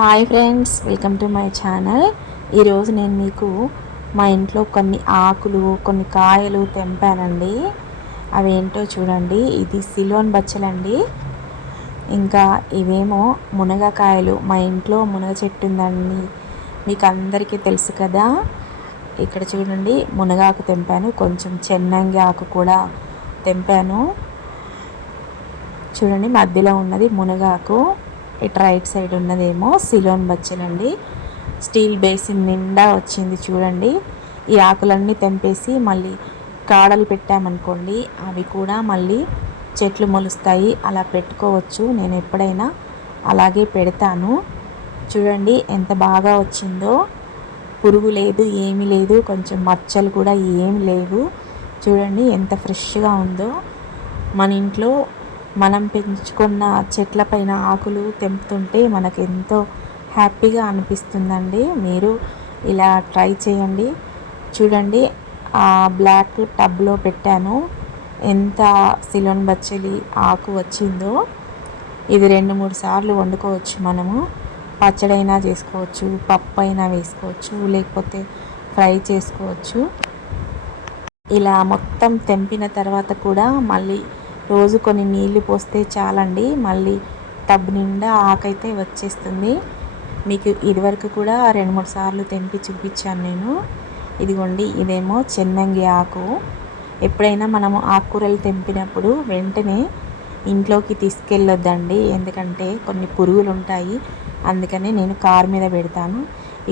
Hi friends, welcome to my channel. ఈరోజు నేను మీకు మా ఇంట్లో కొన్ని ఆకులు కొన్ని కాయలు తెంపానండి. అవి ఏంటో చూడండి. ఇది సిలోన్ బచ్చలండి. ఇంకా ఇవేమో మునగకాయలు. మా ఇంట్లో మునగ చెట్టు ఉందండి, మీకు అందరికీ తెలుసు కదా. ఇక్కడ చూడండి, మునగాకు తెంపాను, కొంచెం చెన్నంగి ఆకు కూడా తెంపాను. చూడండి, మధ్యలో ఉన్నది మునగాకు, ఇటు రైట్ సైడ్ ఉన్నదేమో సిలోన్ బచ్చలండి. స్టీల్ బేసిన్ నిండా వచ్చింది చూడండి. ఈ ఆకులన్నీ తెంపేసి మళ్ళీ కాడలు పెట్టామనుకోండి, అవి కూడా మళ్ళీ చెట్లు మొలుస్తాయి. అలా పెట్టుకోవచ్చు. నేను ఎప్పుడైనా అలాగే పెడతాను. చూడండి ఎంత బాగా వచ్చిందో. పురుగు లేదు, ఏమీ లేదు, కొంచెం మచ్చలు కూడా ఏమి లేవు. చూడండి ఎంత ఫ్రెష్గా ఉందో. మన ఇంట్లో మనం పెంచుకున్న చెట్లపైన ఆకులు తెంపుతుంటే మనకు ఎంతో హ్యాపీగా అనిపిస్తుందండి. మీరు ఇలా ట్రై చేయండి. చూడండి, ఆ బ్లాక్ టబ్లో పెట్టాను, ఎంత సిలోన్ బచ్చలి ఆకు వచ్చిందో. ఇది 2-3 సార్లు వండుకోవచ్చు. మనము పచ్చడైనా చేసుకోవచ్చు, పప్పు అయినా వేసుకోవచ్చు, లేకపోతే ఫ్రై చేసుకోవచ్చు. ఇలా మొత్తం తెంపిన తర్వాత కూడా మళ్ళీ రోజు కొన్ని నీళ్ళు పోస్తే చాలండి, మళ్ళీ టబ్ నిండా ఆకైతే వచ్చేస్తుంది. మీకు ఇదివరకు కూడా 2-3 సార్లు తెంపి చూపించాను నేను. ఇదిగోండి, ఇదేమో చెన్నంగి ఆకు. ఎప్పుడైనా మనము ఆకుకూరలు తెంపినప్పుడు వెంటనే ఇంట్లోకి తీసుకెళ్ళొద్దండి, ఎందుకంటే కొన్ని పురుగులు ఉంటాయి. అందుకని నేను కారు మీద పెడతాను.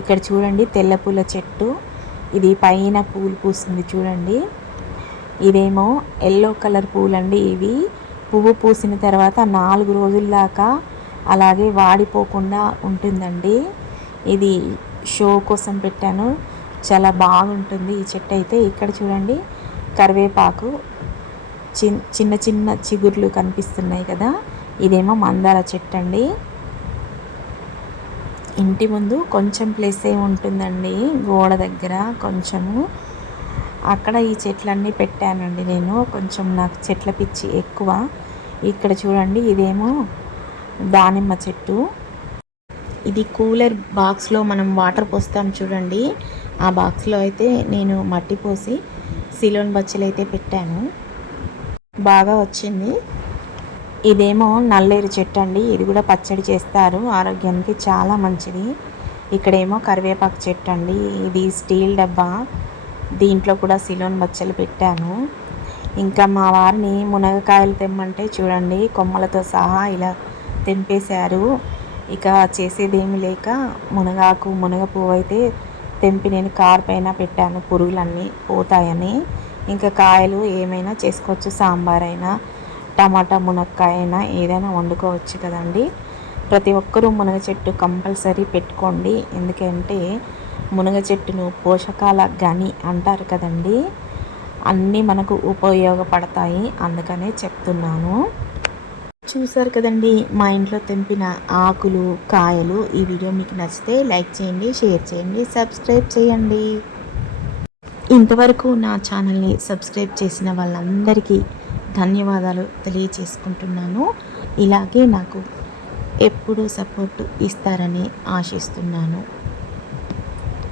ఇక్కడ చూడండి, తెల్ల పూల చెట్టు. ఇది పైన పూలు పూస్తుంది చూడండి. ఇదేమో ఎల్లో కలర్ పూలండి. ఇవి పువ్వు పూసిన తర్వాత 4 రోజుల దాకా అలాగే వాడిపోకుండా ఉంటుందండి. ఇది షో కోసం పెట్టాను, చాలా బాగుంటుంది ఈ చెట్టు అయితే. ఇక్కడ చూడండి, కరివేపాకు చిన్న చిన్న చిగుర్లు కనిపిస్తున్నాయి కదా. ఇదేమో మందార చెట్టు అండి. ఇంటి ముందు కొంచెం ప్లేసే ఉంటుందండి, గోడ దగ్గర కొంచెము. అక్కడ ఈ చెట్లన్నీ పెట్టానండి నేను. కొంచెం నాకు చెట్ల పిచ్చి ఎక్కువ. ఇక్కడ చూడండి, ఇదేమో దానిమ్మ చెట్టు. ఇది కూలర్ బాక్స్లో మనం వాటర్ పోస్తాం చూడండి, ఆ బాక్స్లో అయితే నేను మట్టి పోసి సిలోన్ బచ్చలు అయితే పెట్టాను. బాగా వచ్చింది. ఇదేమో నల్లేరు చెట్టు అండి. ఇది కూడా పచ్చడి చేస్తారు, ఆరోగ్యానికి చాలా మంచిది. ఇక్కడేమో కరివేపాకు చెట్టు అండి. ఇది స్టీల్ డబ్బా, దీంట్లో కూడా సిలోన్ బచ్చలు పెట్టాను. ఇంకా మా వారిని మునగకాయలు తెమ్మంటే చూడండి, కొమ్మలతో సహా ఇలా తెంపేశారు. ఇక చేసేదేమి లేక మునగాకు మునగ పువ్వు అయితే తెంపి నేను కారు పైన పెట్టాను, పురుగులన్నీ పోతాయని. ఇంకా కాయలు ఏమైనా చేసుకోవచ్చు, సాంబార్ అయినా, టమాటా మునక్కాయ అయినా ఏదైనా వండుకోవచ్చు కదండి. ప్రతి ఒక్కరూ మునగ చెట్టు కంపల్సరీ పెట్టుకోండి, ఎందుకంటే మునగ చెట్టును పోషకాల గని అంటారు కదండి. అన్నీ మనకు ఉపయోగపడతాయి, అందుకనే చెప్తున్నాను. చూసారు కదండి, మా ఇంట్లో తెంపిన ఆకులు కాయలు. ఈ వీడియో మీకు నచ్చితే లైక్ చేయండి, షేర్ చేయండి, సబ్స్క్రైబ్ చేయండి. ఇంతవరకు నా ఛానల్ని సబ్స్క్రైబ్ చేసిన వాళ్ళందరికీ ధన్యవాదాలు తెలియచేసుకుంటున్నాను. ఇలాగే నాకు ఎప్పుడూ సపోర్టు ఇస్తారని ఆశిస్తున్నాను.